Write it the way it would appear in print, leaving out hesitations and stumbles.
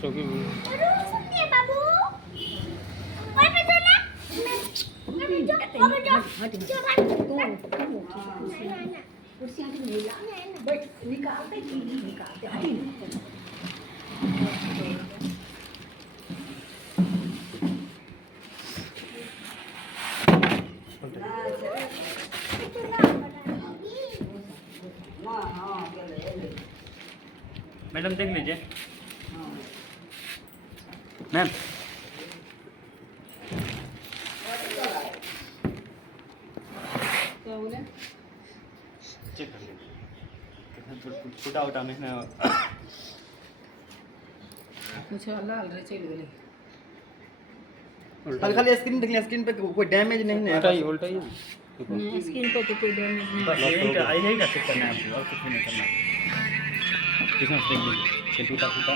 चौकी मैडम देख लीजिए मैम। चेक कर लीजिए कितना छोटा उठा में ना कुछ लाल रे चल गेली खाली स्क्रीन देख ले, स्क्रीन पे कोई डैमेज नहीं है। उल्टा ही स्किन पे तो कोई डैमेज नहीं। बस यही का चेक करना है आपको और कुछ भी नहीं करना है। कितना देख लीजिए टूटा फूटा